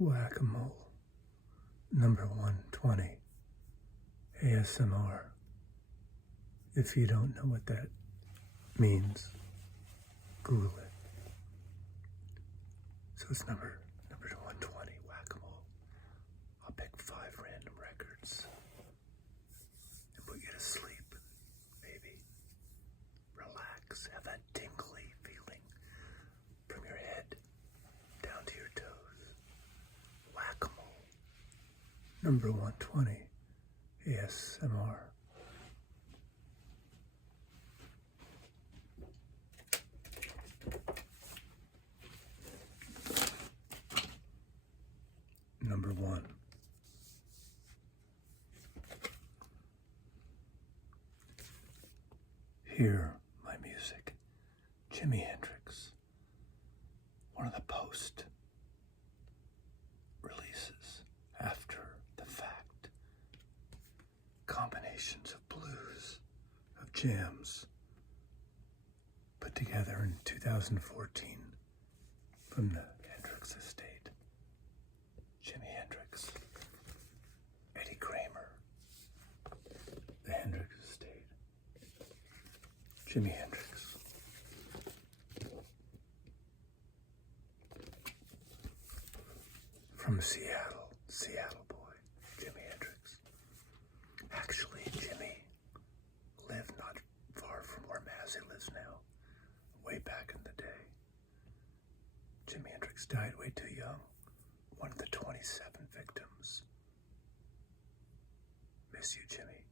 Whack-a-mole, number 120, ASMR. If you don't know what that means, Google it. So it's number 120, Whack-a-mole. I'll pick 5 random records and put you to sleep, baby. Relax, have that tingly feeling from your head down to your toes. Whack-a-mole, number 120, ASMR. Number 1. Hear my music. Jimi Hendrix. One of the post releases after the fact. Combinations of blues, of jams, put together in 2014 from the Hendrix estate. Jimi Hendrix, Eddie Kramer, the Hendrix estate, Jimi Hendrix. From Seattle boy, Jimi Hendrix. Actually, Jimmy lived not far from where Mazzy lives now, way back in the day. Jimi Hendrix died way too young. One of the 27 victims. Miss you, Jimmy.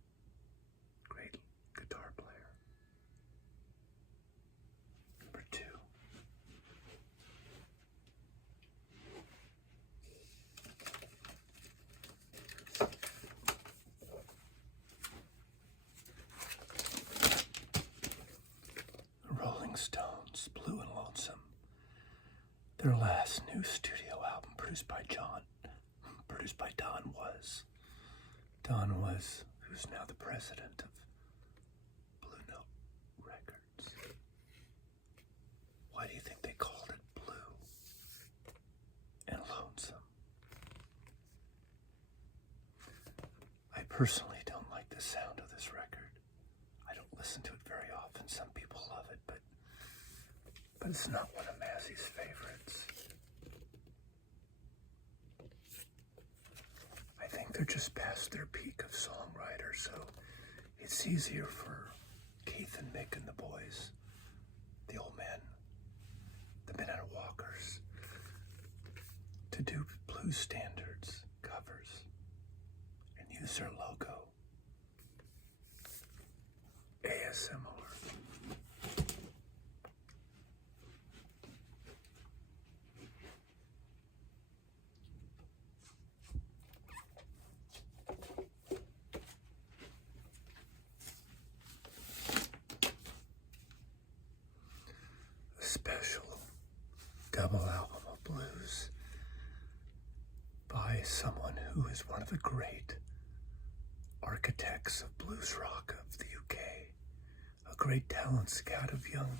Great guitar player. Number 2. The Rolling Stones, Blue and Lonesome. Their last new studio album, produced by Don was, who's now the president of Blue Note Records. Why do you think they called it Blue and Lonesome? I personally don't like the sound of this record. I don't listen to it very often. Some people love it, but it's not one of Mazzy's favorites. I think they're just past their peak of songwriter, so it's easier for Keith and Mick and the boys, the old men, the Men at Walkers, to do blues standards covers and use their logo. ASMR. Special double album of blues by someone who is one of the great architects of blues rock of the UK, a great talent scout of young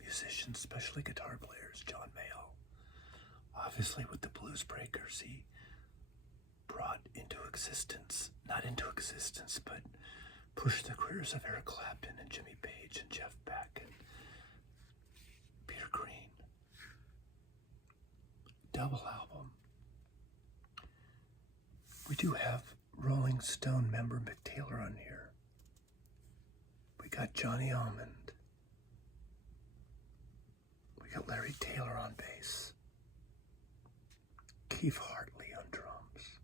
musicians, especially guitar players, John Mayall. Obviously with the Blues Breakers, he brought into existence, not into existence, but pushed the careers of Eric Clapton and Jimmy Page and Jeff Beck and Peter Green. Double album. We do have Rolling Stone member Mick Taylor on here. We got Johnny Almond. We got Larry Taylor on bass. Keith Hartley on drums.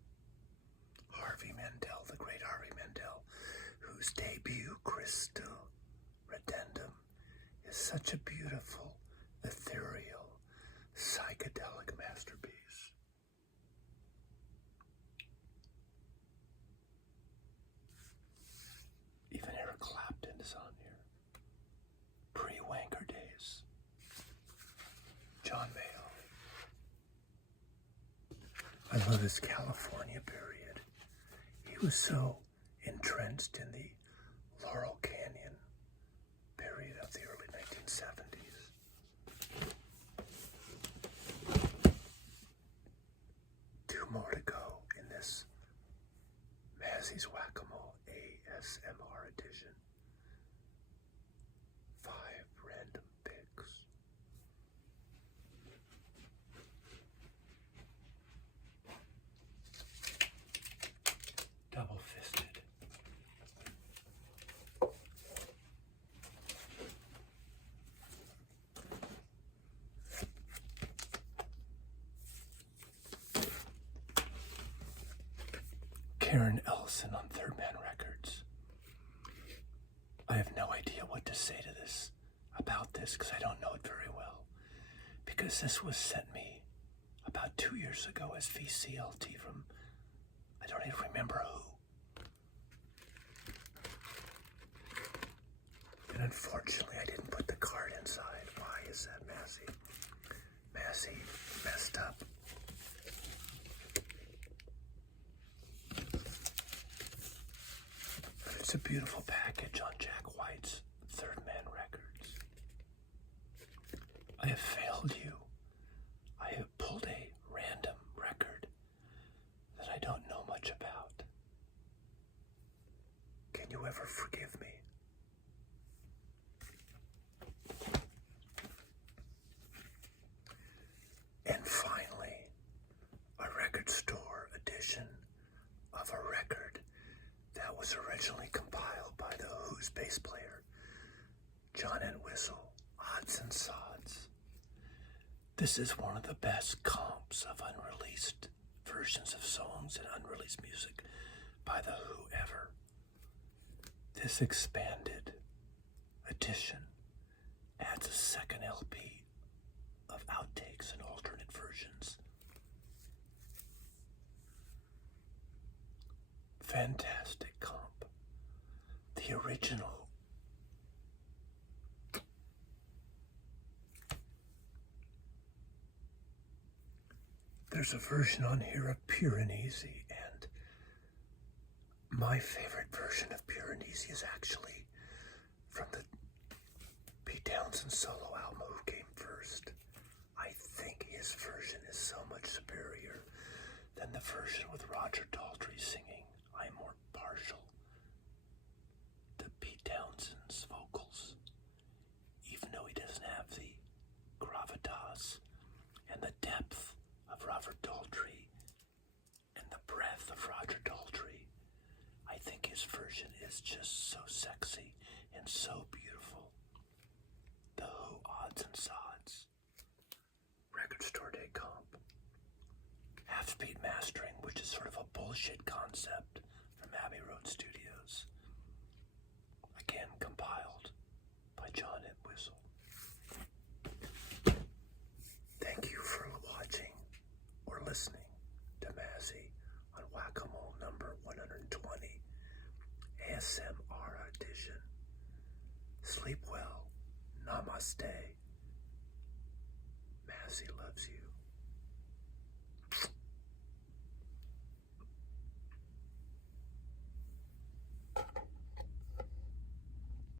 Harvey Mandel, the great Harvey Mandel, whose debut, Crystal Redendum, is such a beautiful, ethereal, psychedelic masterpiece. Even Eric Clapton is on here. Pre-Wanker days. John Mayall. I love his California period. He was so entrenched in the Laurel Canyon period of the early 1970s. Karen Elson on Third Man Records. I have no idea what to say to this, about this, because I don't know it very well. Because this was sent me about 2 years ago as VCLT from, I don't even remember who. And unfortunately, I didn't put the card inside. Why is that, Massey? Massey messed up. But it's a beautiful package on Jack White's Third Man Records. I have failed you. I have pulled a random record that I don't know much about. Can you ever forgive me? And finally, a record store edition of a record that was originally compiled by the Who's bass player, John Entwistle, Odds and Sods. This is one of the best comps of unreleased versions of songs and unreleased music by the Who ever. This expanded edition adds a second LP of outtakes and alternate versions. Fantastic comp. The original. There's a version on here of Pure and Easy, and my favorite version of Pure and Easy is actually from the Pete Townsend solo album, Who Came First. I think his version is so much superior than the version with Roger Daltrey singing. I'm more partial to Pete Townsend's vocals, even though he doesn't have the gravitas and the depth of Robert Daltrey and the breadth of Roger Daltrey. I think his version is just so sexy and so beautiful. The Who, Odds and Sods. Record Store Day comp. Half-speed mastering, which is sort of a bullshit concept from Abbey Road Studios. Again, compiled by John Entwistle. Thank you for watching or listening to Mazzy on Whack-A-Mole number 120, ASMR edition. Sleep well. Namaste. Mazzy loves you.